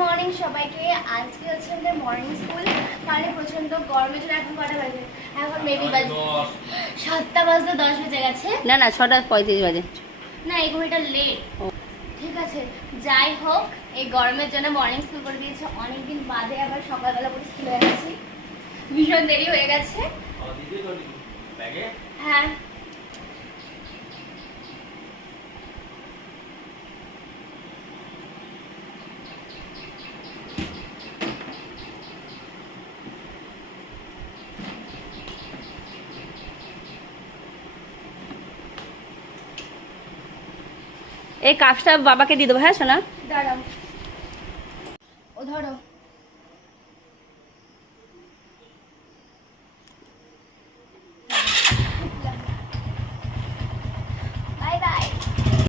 Morning সবাইকে। আজকে হচ্ছে আমাদের মর্নিং স্কুল, কারণে প্রচন্ড গরমের জন্য এখন কটা বাজে? এখন মেবি বাজে 7টা বাজতে 10 বেজে গেছে। না না 6:35 বাজে। না এই ঘড়িটা লেট। ঠিক আছে, যাই হোক, এই গরমের জন্য মর্নিং স্কুল করে দিয়েছে। অনেকদিন বাদে আবার সকালবেলা করে স্কুলে গেছি, ভীষণ দেরি হয়ে গেছে। হ্যাঁ এই কাপটা বাবাকে দিয়ে দেবো। হ্যাঁ সোনা, দাঁড়াও, ও ধরো।